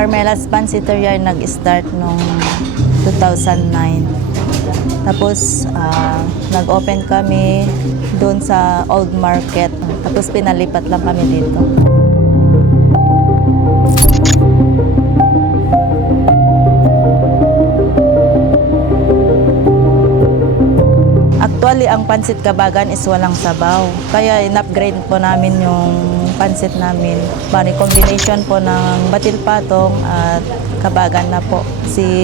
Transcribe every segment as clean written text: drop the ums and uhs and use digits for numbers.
Carmela's Pansiteria nag-start noong 2009. Tapos nag-open kami doon sa Old Market. Tapos pinalipat lang kami dito. Actually, ang pansit kabagan is walang sabaw. Kaya in-upgrade po namin yung pansit namin. Bali, combination po ng batil patong at kabagan na po.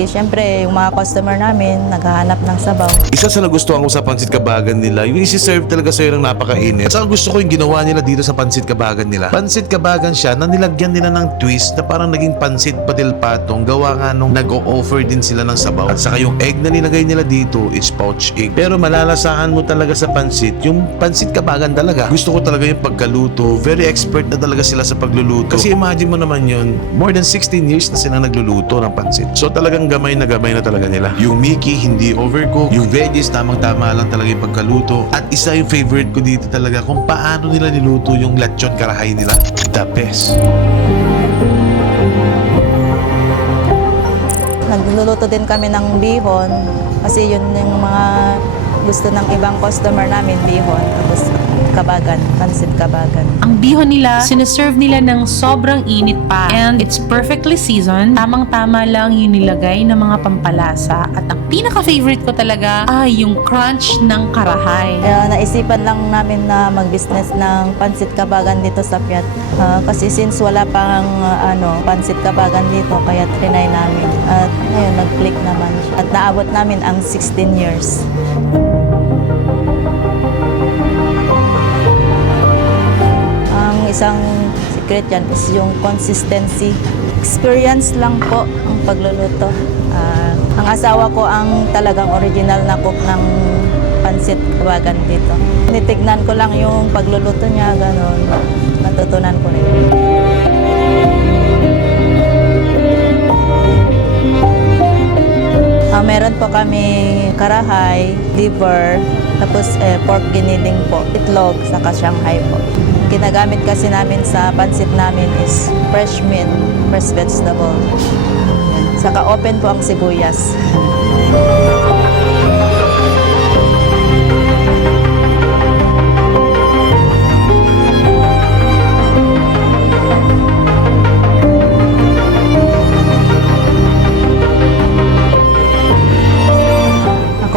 Siyempre, yung mga customer namin, naghahanap ng sabaw. Isa sa nagustuhan ko sa pansit kabagan nila, yung isi-serve talaga sa'yo ng napakainit. Saka gusto ko yung ginawa nila dito sa pansit kabagan nila. Pansit kabagan siya na nilagyan nila ng twist na parang naging pansit batil patong. Gawa nga nung nag-o-offer din sila ng sabaw. At saka yung egg na nilagay nila dito is pouch egg. Pero malalasahan mo talaga sa pansit, yung pansit kabagan talaga. Gusto ko talaga yung pagkaluto. Very expert na talaga sila sa pagluluto. Kasi imagine mo naman yun, more than 16 years na sila nagluluto ng pansit. So talagang gamay na talaga nila. Yung Mickey, hindi overcooked. Yung veggies, tamang-tama lang talaga yung pagkaluto. At isa yung favorite ko dito talaga kung paano nila niluto yung lechon karahay nila. The best. Nagluluto din kami ng bihon kasi yun yung mga gusto ng ibang customer namin, bihon. Tapos kabagan, pansit kabagan. Ang bihon nila, sineserve nila ng sobrang init pa. And it's perfectly seasoned. Tamang-tama lang yung nilagay ng mga pampalasa. At ang pinaka-favorite ko talaga ay yung crunch ng karahay. Kaya naisipan lang namin na mag-business ng pansit kabagan dito sa Piat. Kasi since wala pang pansit kabagan dito, kaya trinay namin. At ayun, nag-click naman siya. At naabot namin ang 16 years. Ang isang secret yan is yung consistency. Experience lang po ang pagluluto. Ang asawa ko ang talagang original na cook ng pansit kabagan dito. Nitignan ko lang yung pagluluto niya, gano'n. Natutunan ko rin. Meron po kami karahay, liver, tapos pork giniling po, itlog, saka Shanghai po. Ginagamit kasi namin sa pansit namin is fresh meat, fresh vegetable. Saka open po ang sibuyas.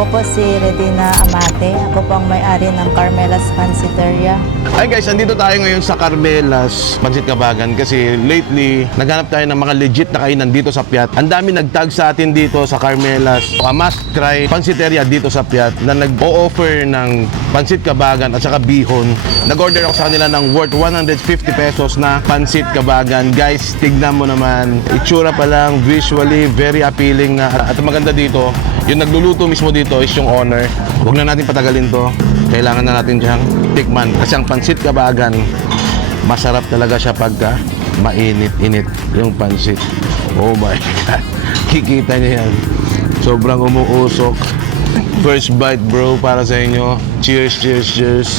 Ako po si Redina Amate. Ako po ang may-ari ng Carmela's Pansiteria. Hi guys, andito tayo ngayon sa Carmela's Pansit Kabagan kasi lately naghanap tayo ng mga legit na kainan dito sa Piat. Ang dami nagtag sa atin dito sa Carmela's. A must try pansiteria dito sa Piat na nag-o-offer ng pansit kabagan at saka bihon. Nag-order ako sa kanila ng worth 150 pesos na pansit kabagan. Guys, tignan mo naman. Itsura pa lang, visually very appealing na. At maganda dito, yung nagluluto mismo dito is yung owner. Huwag na natin patagalin to. Kailangan na natin siyang tikman. Kasi ang pansit kabagan, masarap talaga siya pagka mainit-init yung pansit. Oh my God. Kikita niyo yan. Sobrang umuusok. First bite bro para sa inyo. Cheers, cheers, cheers.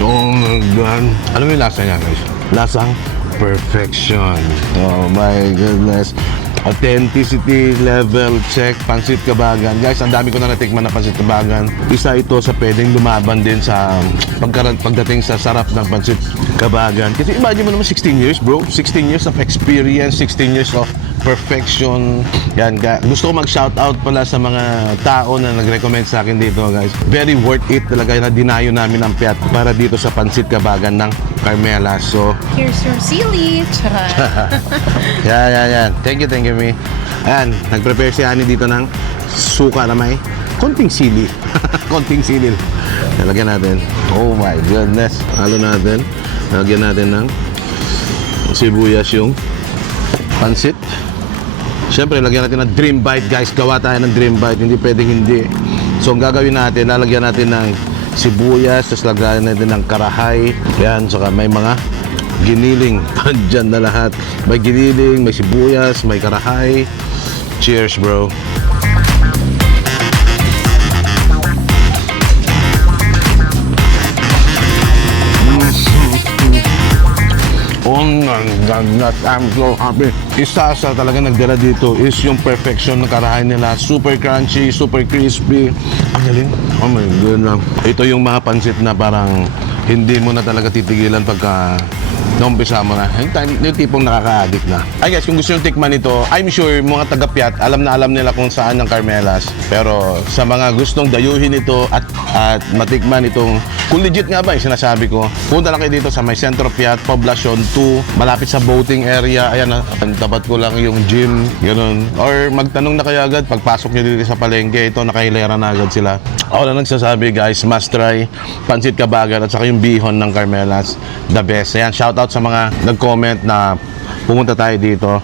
Oh my God. Ano yung lasa niya guys? Lasang perfection. Oh my goodness. Authenticity level check, pansit kabagan. Guys, ang dami ko na natikman na pansit kabagan. Isa ito sa pwedeng lumaban din sa pagdating sa sarap ng pansit kabagan. Kasi imagine mo naman 16 years bro. 16 years of experience, 16 years of perfection. Yan, gusto ko mag-shoutout pala sa mga tao na nag-recommend sa akin dito guys. Very worth it talaga na dinayo namin ang Piat para dito sa pansit kabagan ng Carmela. So, Here's your sili. yan. Thank you, me. Ayan, nag-prepare si Ani dito ng suka na may konting sili. Konting sili. Nalagyan natin. Oh my goodness. Halo natin. Nalagyan natin ng sibuyas yung pansit. Siyempre, lagyan natin ng Dream Bite, guys. Gawa tayo ng Dream Bite. Hindi pwedeng hindi. So, ang gagawin natin, lalagyan natin ng sibuyas, tapos lagyan natin ng karahay. Yan, saka may mga giniling. Diyan na lahat. May giniling, may sibuyas, may karahay. Cheers, bro. Oh my God, I'm so happy. Isa sa talaga nagdala dito is yung perfection ng karahay nila. Super crunchy, super crispy. Ang galing. Oh my God. Ito yung mga pansit na parang hindi mo na talaga titigilan pagka naumpisa mo na. Yung tipong nakaka-addict na. Ay guys, kung gusto nyo tikman ito, I'm sure mga taga-Piat, alam na alam nila kung saan ang Carmelas. Pero sa mga gustong dayuhin ito at matikman itong, kung legit nga ba yung sinasabi ko, punta lang kayo dito sa may Centro Piat, Poblacion 2, malapit sa boating area. Ayan, tapat ko lang yung gym, ganun. Or magtanong na kayo agad, pagpasok nyo dito sa palengke, ito nakahilera na agad sila. Ako lang nagsasabi guys, must try Pansit Kabagan at saka yung bihon ng Carmelas, the best. Ayan, shout out sa mga nag-comment na pumunta tayo dito.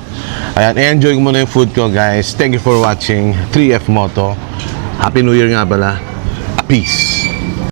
Ayan, enjoy mo na yung food ko guys. Thank you for watching 3F Moto. Happy New Year nga pala. Peace.